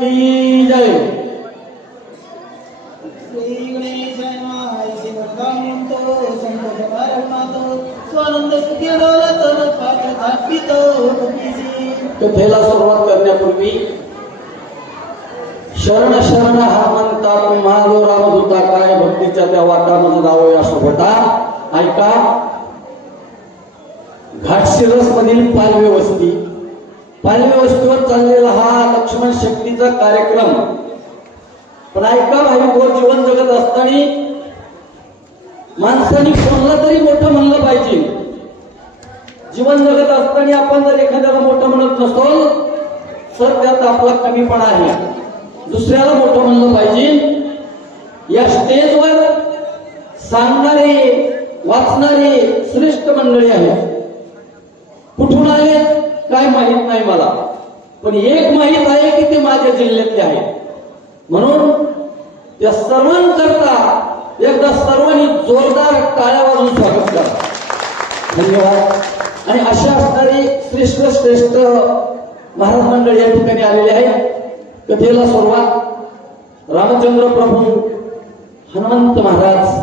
की जय. श्री गणेशाय नमः. श्री भगवान संत रघुनाथ स्वानंद सुखी डोलत पात्र थापित कपीसी. कथेला सुरुवात करण्यापूर्वी शरण शरण हा म्हणता तुम्हा जो रामदूता काय भक्तीच्या त्या वाटामध्ये जावं या सोबता ऐका. घाटशिरस मधील पालवे वस्तीवर चाललेला हा लक्ष्मण शक्तीचा कार्यक्रम. पण ऐका भाई गोर जीवन जगत असताना माणसाने कोणाला तरी मोठं म्हणलं पाहिजे. जीवन जगत असताना आपण जर एखाद्याला मोठं म्हणत नसतो तर त्यात आपला कमीपणा आहे. दुसऱ्याला मोठं म्हणलं पाहिजे. या स्टेजवर सांगणारे वाचणारे श्रेष्ठ मंडळी आहेत. कुठून आले काय माहित नाही मला, पण एक माहित आहे की ते माझ्या जिल्ह्यातले आहेत. म्हणून त्या सर्वांकरता एकदा सर्वांनी जोरदार टाळ्या वाजवून स्वागत करा. धन्यवाद. आणि अशा असणारी श्रेष्ठ श्रेष्ठ महाराज मंडळ या ठिकाणी आलेले आहेत. कथेला सुरुवात रामचंद्र प्रभू हनुमंत महाराज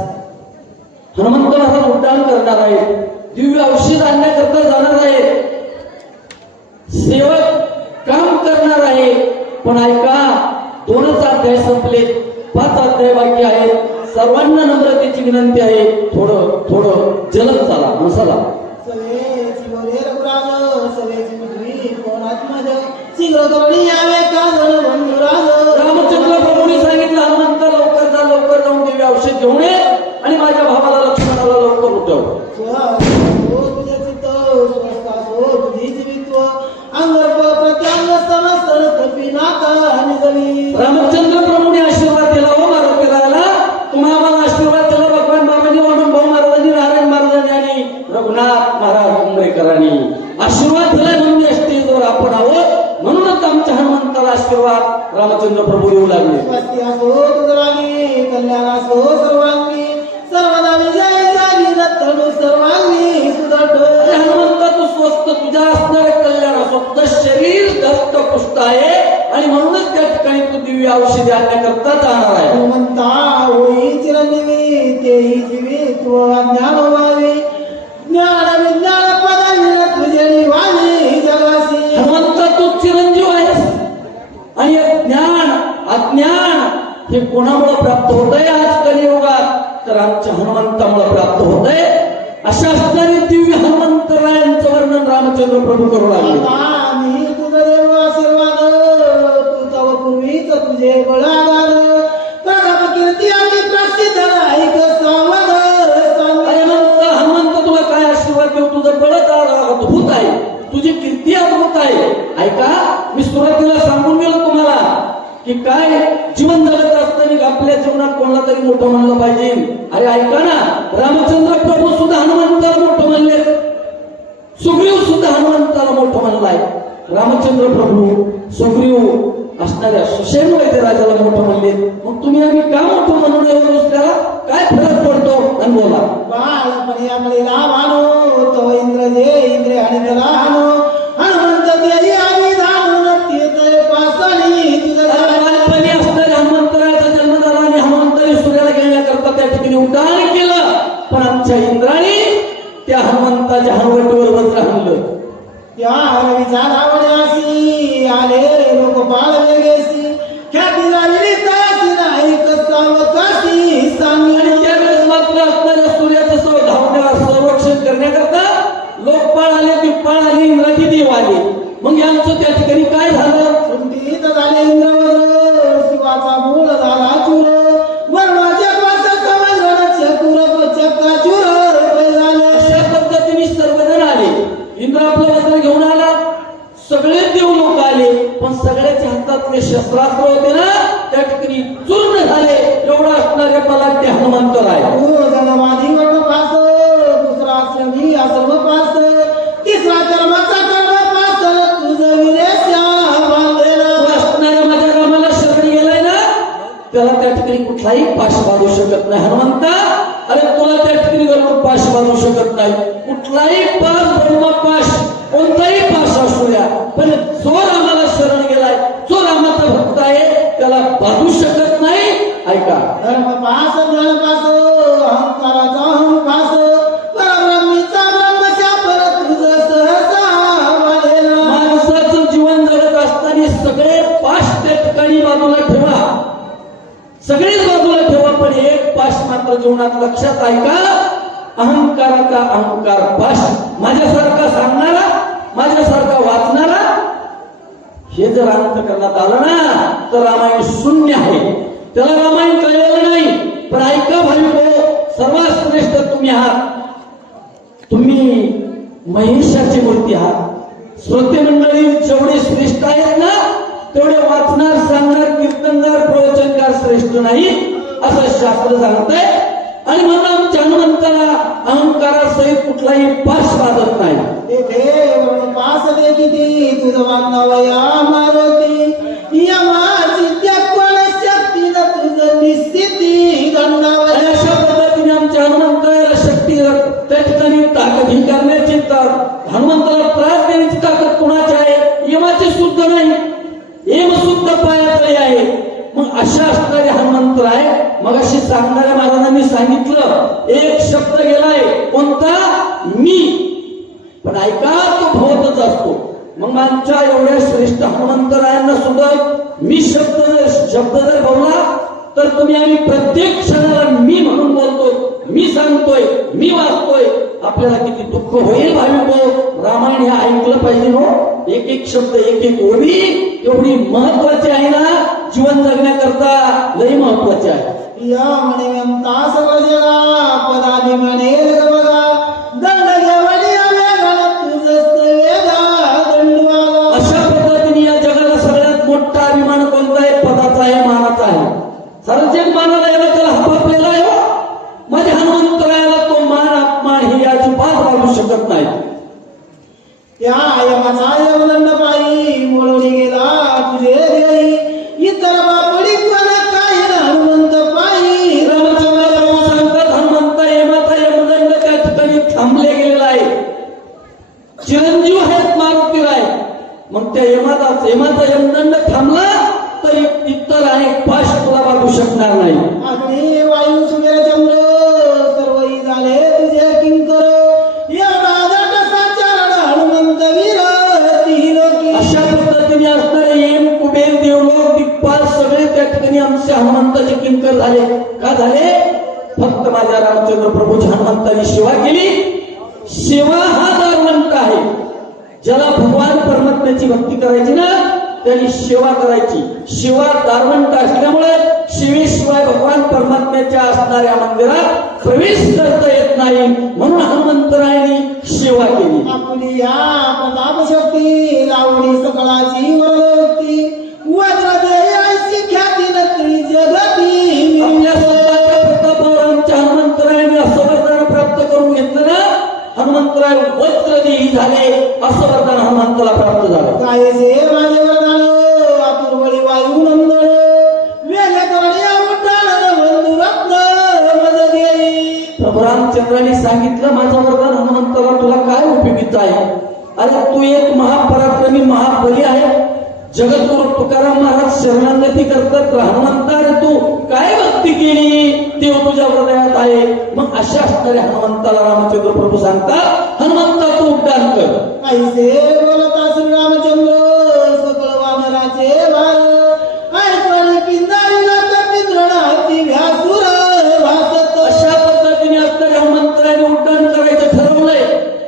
उड्डाण करणार आहेत. दिव्य औषध आणण्याकरता जाणार आहेत. सेवक काम करणार आहे. पण ऐका, 2च अध्याय संपले, 5 अध्याय बाकी आहेत. सर्वांना नम्रतेची विनंती आहे, थोडं जलद चाला. मसाला सवेची बोले रघुराज सवेची पृथ्वी कोणात्मज शीघ्र करुणी यावे काजल बंधुराज. रामचंद्र प्रभूंनी सांगितलं हनुमंत लवकर जाऊन दिव्य औषध घेऊन ये आणि माझ्या भावाला लक्ष्मणाला लवकर उठव. तुझे चित्त स्वस्थ असो तुझी जीवित्व अंगर्भ प्रत्यांग समस्तर तपिनाका निजली. रामचंद्र प्रभूंनी आशीर्वाद दिला. हो मारुतीला तुम्हा आम्हाला आशीर्वाद दिला. भगवान बाबांनी वामन भाऊ महाराजांनी नारायण महाराजांनी आणि रघुनाथ महाराज उंबरेकरांनी आशीर्वाद दिला. म्हणून या स्टेजवर आपण आहोत. म्हणूनच आमच्या हनुमंताला आशीर्वाद रामचंद्र प्रभू देऊ लागले. स्वस्ती असो तुझरांगी कल्याण असो सर्वांगी सर्वदा विजय झाली रत्न सर्वांगी सुदट. हनुमंता तू स्वस्त तुझ्या असणारे कल्याण असो. तुझं शरीर दष्टपुष्ट आहे आणि म्हणूनच त्या ठिकाणी तू दिव्य औषधी आणण्याकरता जाणार आहे. हनुमंता होई चिरंजीवी तेही जीवित्व ज्ञान व्हावे ज्ञान विज्ञान पदवी तुझे निवावी जगासी. हनुमंता तू चिरंजीव आहेस आणि ज्ञान अज्ञान हे कोणामुळे प्राप्त होत आहे आज कलियुगात? तर आमच्या हनुमंतामुळे प्राप्त होत आहे. अशा असणारी दिव्य हनुमंतरायांचं वर्णन रामचंद्र प्रभू करू लागले. मी तुझं देव आशीर्वाद तू तव पूर्वीच तुझे बळागाल प्रगत कीर्ती आणि प्रसिद्ध ऐक सावध. हनुमंत तुला काय आशीर्वाद देऊ? तुझं बळ अद्भुत आहे, तुझी कीर्ती अद्भुत आहे. ऐका, मी सुरुवातीला सांगून गेलो तुम्हाला की काय जीवन जगत असताना आपल्या जीवनात कोणाला तरी मोठं म्हणलं पाहिजे. अरे ऐका ना, रामचंद्र प्रभू सुद्धा हनुमंताला मोठं म्हणले. सुग्रीव सुद्धा हनुमंताला मोठं म्हणलाय. रामचंद्र प्रभू सुग्रीव असणाऱ्या सुषेण वैद्यराजाला मोठं म्हणले. मग तुम्ही आम्ही का मोठं म्हणून दुसऱ्याला काय फरक पडतो? आणि बोला. बाळपणी आम्ही रामानो तो इंद्र जे इंद्र आणि त्याला हानो हनुमंत तेरी आम्ही धानो नक्की ते पासणी तुझं बाळपणी असणाऱ्या हनुमंतराचा जन्म झाला आणि हनुमंताने सूर्याला घेण्याकरता त्या ठिकाणी उड्डाण केलं. पण आमच्या इंद्राने त्या हनुमंताच्या हनुवटीवर वज्र हाणलं. त्या हरवीचा रावणासी आले लोकपाल वेगेसी ख्याती झालेली तासी नाही कसावकाशी सांगली. आणि त्यावेळेस मात्र असणाऱ्या सूर्याचं धावण्याला संरक्षण करण्याकरता लोकपाळ आले, दिप्पाळ आले, इंद्राची देव आले. मग यांचं त्या ठिकाणी काय झालं? कुंठित झाले इंद्रवर शिवाचा मूळ झाला चूर वर्णाच्या पास समजण चतुर चक्काचूर झाले. अशा पद्धतीने सर्वजण आले. इंद्र आपलं वस्त्र घेऊन आला. सगळे देव लोक आले. पण सगळ्याच्या हातातले शस्त्रास्त्र होते ना त्या ठिकाणी चूर्ण झाले. एवढा असणाऱ्या पलाट ते हनुमंत आहे. जन्माधी वर्ण पास दुसरा श्रमी आश्रम पास तिसरा कर्माचा कर्म पास तुझं विरेशा बांधलेला. असणाऱ्या माझ्या रामाला शरण गेलाय ना त्याला त्या ठिकाणी कुठलाही पाश बांधू शकत नाही. हनुमंता, अरे तुला त्या ठिकाणी गरुड पाश बांधू शकत नाही. कुठलाही पाश ब्रह्मपाश कोणताही पाश असू द्या, पण जो रामाला शरण गेलाय, जो रामाचा भक्त आहे बांधू शकत नाही. ऐका, धर्म पास ज्ञान पास अहंकाराचा अहं पास परब्रह्मीचा ब्रह्मशाप तुझ सहसा वाढेना. माणसाचं जीवन जगत असताना सगळे पाश त्या ठिकाणी बाजूला ठेवा, सगळेच बाजूला ठेवा, पण एक पाश मात्र जीवनात लक्षात ऐका, अहंकाराचा अहंकार पाश. माझ्यासारखा सांगणारा, माझ्यासारखा वाचणारा, हे जर अंत करण्यात आलं ना तर रामायण शून्य आहे. त्याला रामायण कळलेलं नाही. पण ऐका भाविको, सर्वात श्रेष्ठ तुम्ही आहात. तुम्ही महिषाची मूर्ती आहात. श्रोते मंडळी जेवढे श्रेष्ठ आहेत ना तेवढे वाचणार, सांगणार, कीर्तनकार, प्रवचनकार श्रेष्ठ नाही असं शास्त्र सांगतंय. आणि म्हणून आमच्या हनुमंताला अहंकारासहित कुठलाही पाश बाधत नाही. तेथे पास दे किती तुझ बांधवया मारुती या माझी त्याग शक्ती न तुझ निस्थिती गंडावया. आणि अशा पद्धतीने आमच्या हनुमंताला शक्ती, त्या ठिकाणी ताकद ही करण्याची, हनुमंताला त्रास देण्याची ताकद कुणाची आहे? यमाची सुद्धा नाही. यम सुद्धा पायातळे आहे. मग अशा असणारे हनुमंतराय मग अशी सांगणाऱ्या महाराजांनी सांगितलं, एक शब्द गेलाय कोणता? मी. पण ऐका, तो भवतच असतो. मग माझ्या एवढ्या श्रेष्ठ हनुमंतरायांना सुद्धा मी शब्द जर बोलला तर तुम्ही आम्ही प्रत्येक क्षणाला मी म्हणून बोलतो, मी सांगतोय, मी वाचतोय. आपल्याला किती दुःख होईल भाविको. रामायण हे ऐकलं पाहिजे हो. एक एक शब्द, एक एक ओळी एवढी महत्वाची आहे ना, जीवन जगण्याकरता लई महत्वाची आहे. या म्हणे तास बजेला पदाधी म्हणेल ग बघा दंड घेवडी वेगाला तुझच वेगा दंडवाला. अशा पद्धतीने या जगाला सगळ्यात मोठा अभिमान कोणता आहे? पदाचा आहे, मानाचा आहे. सारं जग मानाला याला त्याला हपापलेला आहे हो. माझ्या हनुमंतरायाला तो मान अपमान हे अजिबात घालू शकत नाही. त्या यमाचा यमदंड पायी मोडून गेला तुझे देई इतर बापडी पण काही हनुमंत पायी. रामचंद्र प्रभू सांगतात, हनुमंत यमाचा यमदंड त्या ठिकाणी थांबले गेलेला आहे. चिरंजीव आहेत मारुतीराय. मग त्या यमाचा यमदंड थांबला तर इतर अनेक पाश तुला वागू शकणार नाही. अग्नी वायू सुमेर चंद्र सर्वही झाले तुझे किंकर या दादट साचारण हनुमंत वीर ती लोकी. अशा पद्धतीने असणारे येम, कुबेर, देवलोक, दिग्पाल सगळे त्या ठिकाणी आमच्या हनुमंताचे किंकर झाले. का झाले? फक्त माझ्या रामचंद्र प्रभूच्या हनुमंताने सेवा केली. सेवा हा दारवंत आहे. ज्याला भगवान परमात्म्याची भक्ती करायची ना त्यांनी सेवा करायची. सेवा दारवंत असल्यामुळे शिवेशिवाय भगवान परमात्म्याच्या असणाऱ्या मंदिरात प्रवेश करता येत नाही. म्हणून हनुमंतरायांनी सेवा केली. आपली या प्रताप शक्ती लावणी सकळाची वरती वज्र दे ऐशी ख्याती नकळी जगती. आपल्या स्वतःच्या प्रतापावर आमच्या हनुमंतरायांनी असं वरदान प्राप्त करून घेतलं ना, हनुमंतराय वज्रदेही झाले. असं वरदान हनुमंताला प्राप्त झालं. काय से माझे वरदान आतुरवळी वायू नंदन वेले करण्या उड्डाण बंधू रत्न मज देई. प्रभू रामचंद्रांनी सांगितलं, माझं वरदान हनुमंताला तुला काय उपयोगीचं आहे? अरे तू एक महापराक्रमी, महाबली आहे. जगद्गुरु तुकाराम महाराज शरणागती करतात, हनुमंता रे तू काय भक्ती केली ते तुझ्या हृदयात आहे. मग अशा असणाऱ्या हनुमंताला रामचंद्र प्रभू सांगतात, हनुमंता तू उड्डाण कर. ऐसे बोलता श्रीरामचंद्र सकळ वानराचे भार ऐकून पिंजारीला कपिंद्रणाची व्यासुर भासत. अशा पद्धतीने असणाऱ्या हनुमंतराने उड्डाण करायचं ठरवलंय.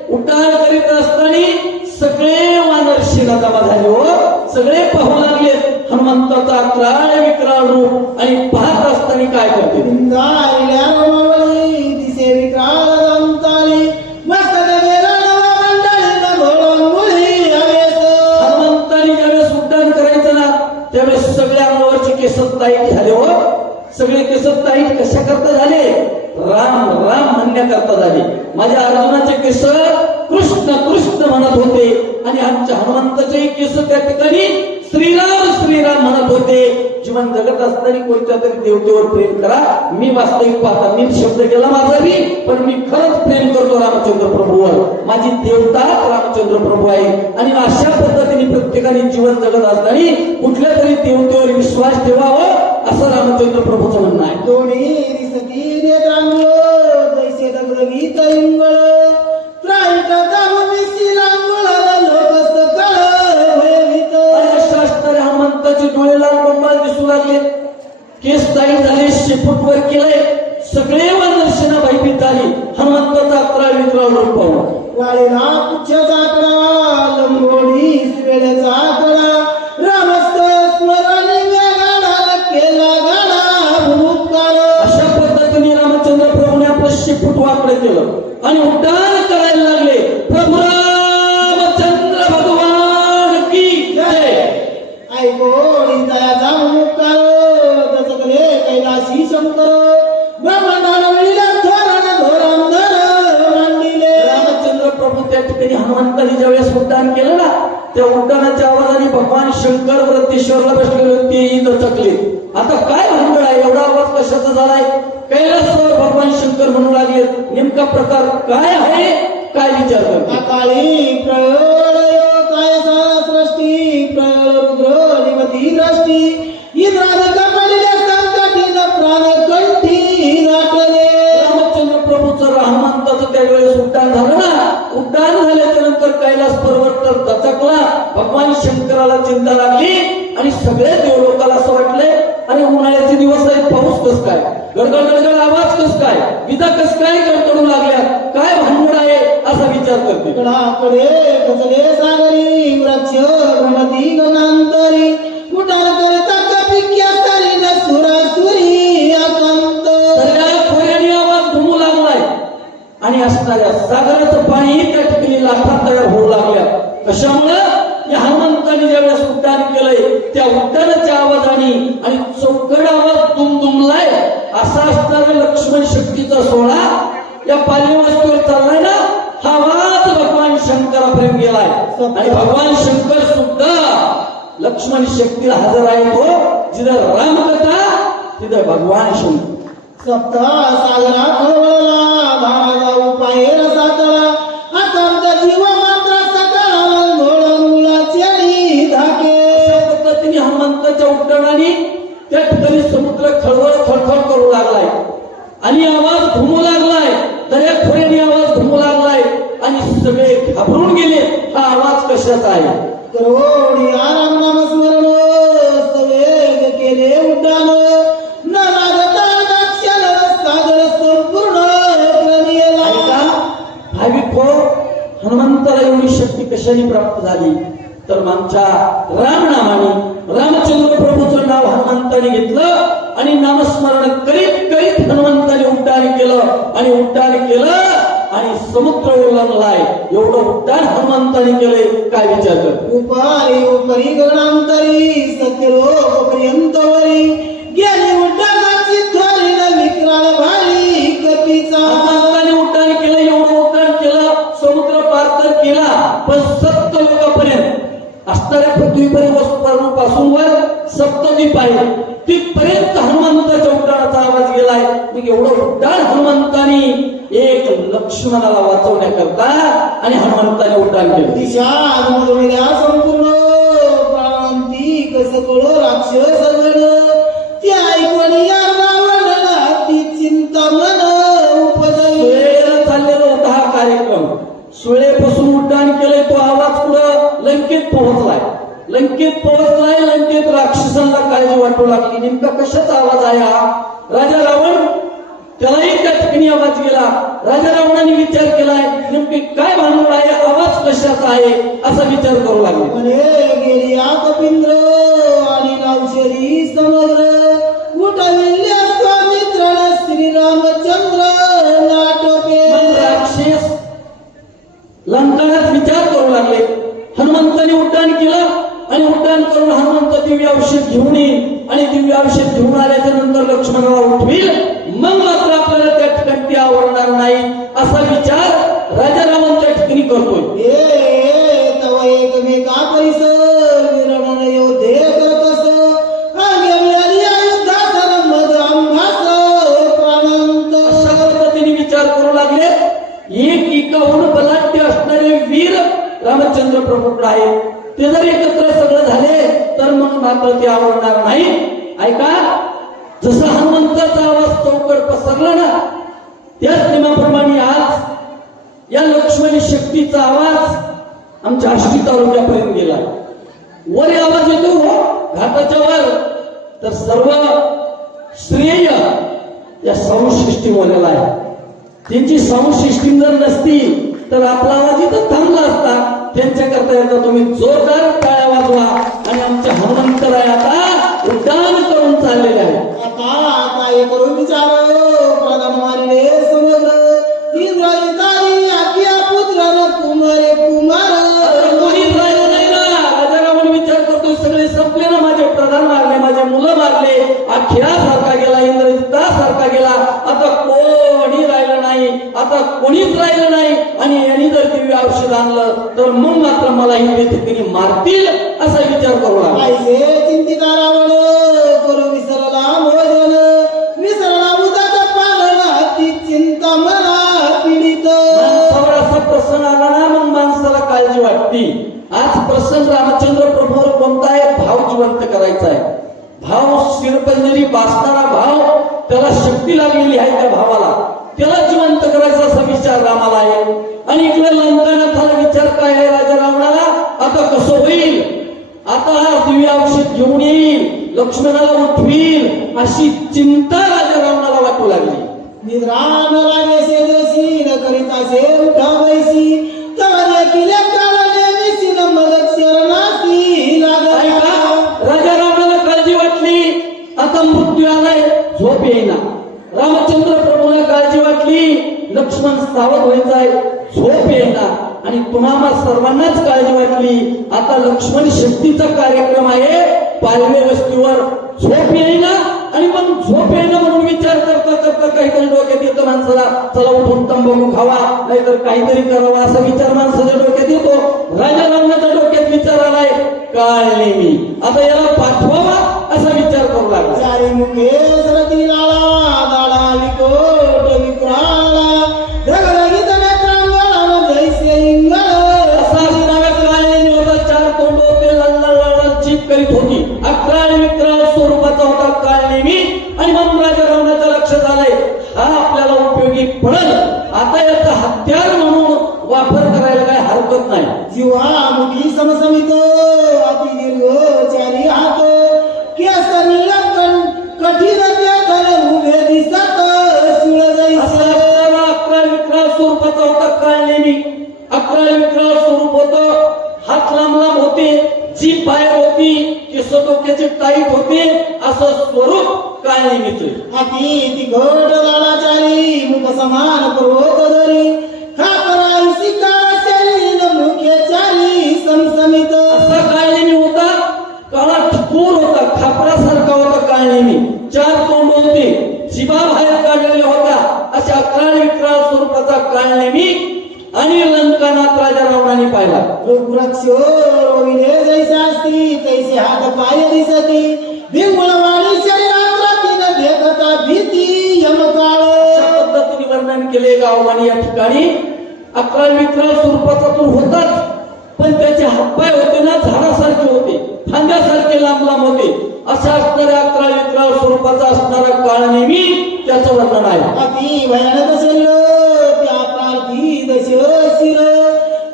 उड्डाण करीत असताना सगळे वानर शिला जमा झाले हो. सगळे पाहू लागले हनुमंताचा क्राळ विक्राळ रूप. आणि पाहत असताना काय करते? पिंजारील्या रमावळी दिसे विक्राळ रमताली मस्तक गेला नवा मंडळी घोळंगुळी हवेस. हनुमंताने ज्यावेळेस उड्डाण करायचं ना त्यावेळेस सगळ्या अंगावरचे केस ताईट झाले हो. सगळे केस ताईट कशा करता झाले? राम राम म्हणण्याकरता झाले. माझ्या अर्जुनाचे केस कृष्ण कृष्ण म्हणत होते आणि आमच्या हनुमंताचे केस त्या ठिकाणी श्रीराम श्रीराम श्रीराम म्हणत होते जीवन जगत असताना कोणत्या तरी देवतेवर प्रेम करा. मी वास्तविक पाहता मी शब्द केला माझा मी, पण मी खरंच प्रेम करतो रामचंद्र प्रभूवर. माझी देवता रामचंद्र प्रभू आहे. आणि अशा पद्धतीने प्रत्येकाने जीवन जगत असताना कुठल्या तरी देवतेवर विश्वास ठेवावा असं रामचंद्र प्रभूचं म्हणणं आहे. दोन्ही दिसती नेत्रांगळ जैसे दगदगीत इंगळ त्राईट दाबून दिसी रांगळ लोक सकळ भयभीत. अशा असणारे हनुमंताचे डोळे लाल बंबाल दिसू लागले, केस टाईट झाले, शेपूट वर केलंय, सगळे वंदर्शना भयभीत झाली हनुमंताचा अकरा विक्राळ रूप पाहून. वाळीला पुच्छाचा आकडा लंबोडी वेळेचा आकडा रामस्त स्मरण वेगाडा केला गाडा भूतकाळ. अशा पद्धतीने रामचंद्र प्रभूने आपलं शेपूट वाकडे केलं आणि उड्डाण करायला लागले. प्रभू रामचंद्र भगवान की जय. ऐको दयाचा मुक्कार दचकले कैलासी शंकर ब्रह्मांडाला मिळिला धोरण धोरांधर मांडिले. रामचंद्र प्रभू त्या ठिकाणी हनुमंताने ज्यावेळेस उड्डाण केलं ना, त्या उड्डाणाच्या आवाजाने भगवान शंकर वृत्तेश्वरला बसलेले तेही दचकले. आता काय भानगड आहे, एवढा आवाज कशाचा झालाय? कैलासावर भगवान शंकर म्हणू लागले. नेमका प्रकार काय आहे, काय विचार करतो? अकाळी प्रळय काय सृष्टी प्रळय रुद्र निमती दृष्टी इंद्राने कपाळीला संकटीन प्राण कंठी नाटले. रामचंद्र प्रभूचं हनुमंताचं त्यावेळेस उड्डाण झालं ना, उड्डाण झाल्याच्या नंतर कैलास पर्वत तर दचकला. भगवान शंकराला चिंता लागली आणि सगळे देवलोकाला असं वाटलंय आणि उन्हाळ्याचे दिवस आहेत, पाऊस कस काय, गडगड गडगड आवाज कस काय, विजा कस काय गडगडू लागल्या, काय भानगड आहे असा विचार करते. कडाकडे गजले सागरी वृक्ष भ्रमती गणांतरी कुटार करता कपिक्या सरीन सुरासुरी अकंत. खोऱ्याने आवाज घुमू लागलाय आणि असणाऱ्या सागराचं पाणी त्या ठिकाणी लाटात तयार होऊ लागल्या. कशामुळं? या हनुमंताने ज्यावेळेस उड्डाण केलंय त्या उड्डाणाच्या आवाजाने आणि चौकड आवाज दुमदुमलाय. असा असणारा लक्ष्मण शक्तीचा सोहळा या पालवस्तीवर चाललाय ना, हा आवाज भगवान शंकरापर्यंत गेलाय आणि भगवान शंकर सुद्धा लक्ष्मण शक्तीला हजर आहे. तो जिथं रामकथा तिथं भगवान शंकर. सप्ता सागरा खवळला भावाचा उपाय रसातला अकांत जीव मात्र सकाळ घोळंगुळाचे धाके. अशा पद्धतीने हनुमंताच्या उड्डाणाने त्या ठिकाणी समुद्र खळबळ खळखळ करू लागलाय आणि आवाज घुमू लागलाय, दर्या खोऱ्याने आवाज घुमू लागलाय आणि सगळे घाबरून गेले. हा आवाज कशाचा आहे? करोडी आराम नाम स्मरण सवेग केले उड्डाण न लागता दक्षल सागर संपूर्ण क्रमियला. ऐका भाविक हो, हनुमंताला एवढी शक्ती कशाने प्राप्त झाली तर आमच्या रामनामाने रामचंद्र प्रभूचं नाव हनुमंताने घेतलं आणि नामस्मरण करीत करीत हनुमंताने उड्डाण केलं आणि उड्डाण केलं आणि समुद्र ओलांडलाय. एवढं उड्डाण हनुमंताने केले, काय विचार कर? उपारी उपरी गणांतरी सत्यलोक पर्यंत वरी गेली उड्डाणाची थोरी न विक्राळ भारी कपीचा. हनुमंताने उड्डाण केलं, एवढं उड्डाण केलं, समुद्र पार तर केला, पण सप्त लोकांपर्यंत असणाऱ्या पृथ्वीपर्यंत पासून वर सप्तद्वीप आहे तिथपर्यंत हनुमंताच्या उड्डाणाचा आवाज गेलाय. मग एवढं उड्डाण हनुमंताने एक लक्ष्मणाला वाचवण्याकरता आणि हनुमंताने उड्डाण केलं. दिशा मधुमेल्या संपूर्ण प्राणांती कस कळ राक्षस गण ते ऐकून या रावणाला ती चिंता मन उपजली. सुळेला चाललेला होता हा कार्यक्रम. सुळेपासून उड्डाण केलंय, तो आवाज पुढं लंकेत पोहोचलाय. लंकेत राक्षसांना काळजी वाटू लागली. नेमका कशाचा आवाज आहे हा? राजा रावण त्यालाही त्या ठिकाणी आवाज गेला. राजा रावणाने विचार केलाय नेमकी काय भानगड आहे, आवाज कशाचा आहे असा विचार करू लागले. म्हणे गेली कपिंद्र आणि नवशरी समग्र उठविले स्वामित्र श्रीरामचंद्र नाटके. राक्षस लंकात विचार करू लागले. हनुमंताने उड्डाण केलं आणि उड्डाण करून हनुमंत दिव्य औषध घेऊन येईल आणि दिव्य औषध घेऊन आल्याच्या नंतर लक्ष्मणाला उठवील, मग मात्र आपल्याला त्या ठिकाणी ते आवडणार नाही असा विचार राजा रावण त्या ठिकाणी करतोय. तव एकमेका परिसर विरणन योद्धे करतस रामचंद्र प्रभूकडे आहे. ते जर एकत्र सगळं झाले तर मग मात्र ते आवडणार नाही. ऐका, जसं हनुमंताचा आवाज चौकड पसरला ना, त्याच नियमाप्रमाणे आज या लक्ष्मणी शक्तीचा आवाज आमच्या आष्टी तालुक्यापर्यंत गेला. वर आवाज येतो घाटाच्या वर, तर सर्व श्रेय या साऊंड सिस्टीम वाल्याला आहे. त्यांची साऊंड सिस्टीम जर नसती तर आपला आवाज इथं थांबला असता. त्यांच्याकरता एकदा तुम्ही जोरदार टाळ्या वाजवा. आणि आमचे हनुमंतराय आता उड्डाण करून चाललेले आहे. आता एक विचार प्रधान मारिले समग्र इंद्रायणी आकिया पुत्र कुमारे कुमार. कोणीच राहिलं नाही ना. राजारावण विचार करतोय सगळे संपले ना, माझे प्रधान मारले, माझे मुलं मारले, अखेरासारखा गेला, इंद्रजितासारखा गेला, आता कोणी राहिलं नाही, आता कोणीच राहिलं नाही. आणि यांनी जर दिव्य औषध आणलं तर मग मात्र मला ही ठिकाणी मारतील असा विचार करू लागला. चिंतिता रावण करू विसरला मोदन, विसरला उदाचा पालन, ती चिंता मला पीडित. माणसावर असा प्रसंग आला ना, मग माणसाला काळजी वाटते. आज प्रसंग रामचंद्र प्रभूवर कोणता आहे? भाव जिवंत करायचा आहे. भाव शिरपंजरी बासणारा भाव, त्याला शक्ती लागलेली आहे त्या भावाला, त्याला जिवंत करायचा असा विचार रामाला आहे. आणि इकडे लंकानाथाला विचार काय आहे राजा रावणाला? आता कसं होईल? आता दिव्य औषध घेऊन येईल, लक्ष्मणाला उठवील, अशी चिंता राजा रावणाला वाटू लागली. निद्रान लागे से देशी न करिता से उठा बैसी, तवाने किले काळाने मिसिन मदत शरणासी लागला. राजा रावणाला काळजी वाटली, आता मृत्यू आलाय, झोप येईना. रामचंद्र प्रभूला काळजी वाटली, लक्ष्मण सावध व्हायचाय, झोप येईना. आणि तुम्हाला सर्वांनाच काळजी वाटली, आता लक्ष्मण शक्तीचा कार्यक्रम आहे पालवे वस्तीवर, झोप येईना. आणि मग झोप येईना म्हणून विचार करता करता काहीतरी डोक्यात येतं माणसाला, चला उठून तंबाखू खावा, नाहीतर काहीतरी करावा असा विचार माणसाच्या डोक्यात येतो. राजा रावणाच्या डोक्यात विचार आलाय, काळले मी, आता याला पाठवावा असा विचार करू लागला. चारी मुखे सरती लाला दाडा विकोट विक्राला, धगधगीत नेत्रांगण जैसे इंगळ. असा नव्या काळेने होता, चार तोंड होते, लल्ला जीप करीत होती, अक्राळ विक्राळ स्वरूपाचा होता काळनेमी. आणि म्हणून राजा रावणाच्या लक्षात आलंय, हा आपल्याला उपयोगी पडेल, आता याचा हत्यार म्हणून वापर करायला काय हरकत नाही. जीवा मुखी समसमित अति दीर्घ चारी हात, केस निलंकन कठीण त्यातन उभे दिसत सुळ जैसे. अक्राळ विक्राळ स्वरूपाचा होता काळनेमी, अक्राळ विक्राळ स्वरूप होतं, हात लांब लांब होते, जीभ बाहेर होती, केस डोक्याचे टाईट होते, असं स्वरूप काळनेमीचे. अति तिघट लाडाचारी मुख समान पर्वत धरी, खापराई सिका शरीर मुखे चारी समसमित. असा काळनेमी होता, काळा ठिपूर होता, खापरासारखा होता काळनेमी, चार तोंड होते, जिभा बाहेर काढलेल्या होत्या, अशा अक्राळ विक्राळ स्वरूपाचा काळनेमी. आणि लंकानाथ राजा रावणाने पाहिला. वृक्ष रोविले जैसे असती तैसे हात पाय दिसती, भिंगुळवाणी शरीरात रातीन देखता भीती यमकाळ. अशा पद्धतीने वर्णन केले गाववाणी या ठिकाणी. अक्राळ विक्राळ स्वरूपाचा तो होताच, पण त्याचे हातपाय होते ना झाडासारखे होते, फांद्यासारखे लांब लांब होते. अशा असणाऱ्या अक्राळ विक्राळ स्वरूपाचा असणारा काळनेमी त्याचं वर्णन आहे. अति भयानक शरीर त्या पार्थी दशशिर,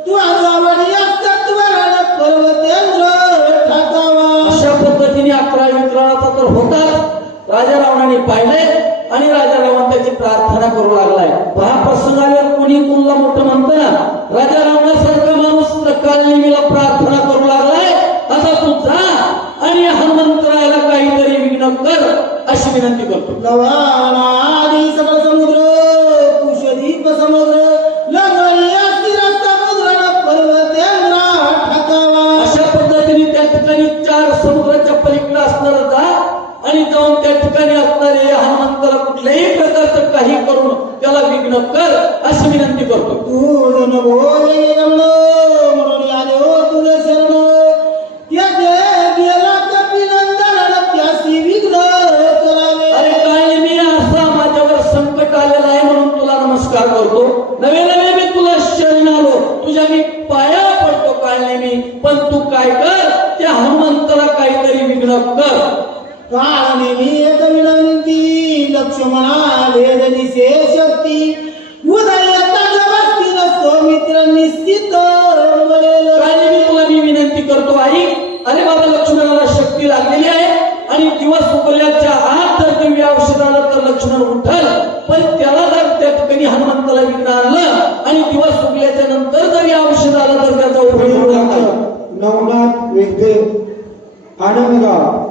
तू आजावडी असतात पर्वतेंद्र ठाकावा. अशा पद्धतीने अक्राळ विक्राळाचा तर होताच, राजा रावणाने पाहिलंय. आणि राजा रावण त्याची प्रार्थना करू लागलाय. पहा प्रसंग आल्यावर कोणी कोणला मोठं म्हणतं ना, राजा रावणासारखा माणूस काळनेमीला प्रार्थना करू लागलाय, आता तू जा आणि हनुमंतरायाला काहीतरी विघ्न कर अशी विनंती करतो. लवाणा आदी सकळ समुद्र कुशदीप समुद्र, लंगडी अस्थिर समुद्र पर्वतेंद्र ठाकावा. अशा पद्धतीने त्या ठिकाणी चार समुद्राच्या पलीकडे असणार जा आणि जाऊन त्या ठिकाणी असणारे हनुमंताला कुठल्याही प्रकारचं काही करून त्याला विघ्न कर अशी विनंती करतो. तू जन भोगे गमन म्हणून आले हो तुझे शरण, त्याचे गेला कपिनंदन त्यासी विघ्न करावे. अरे काय मी असा माझ्यावर संकट आलेलं आहे म्हणून तुला नमस्कार करतो. नवे नवे मी तुला शरण आलो, तुझ्या मी पाया पडतो. काय कर. काळ नेहमी एक विनंती लक्ष्मणा वेदनिसे शक्ती उदय बसती नसतो मित्र निश्चित बरेल. काय मी तुला विनंती करतो आई. अरे बाबा लक्ष्मणाला शक्ती लागलेली आहे आणि दिवस उगवल्याच्या आत जर दिव्य औषध आलं तर लक्ष्मण उठल. पण त्याला जर त्या ठिकाणी हनुमंताला विघ्न आणलं आणि दिवस उगल्याच्या नंतर जर या औषध आलं तर त्याचा उपयोग होणार नाही. नवनाथ वेगळे आनंदगाव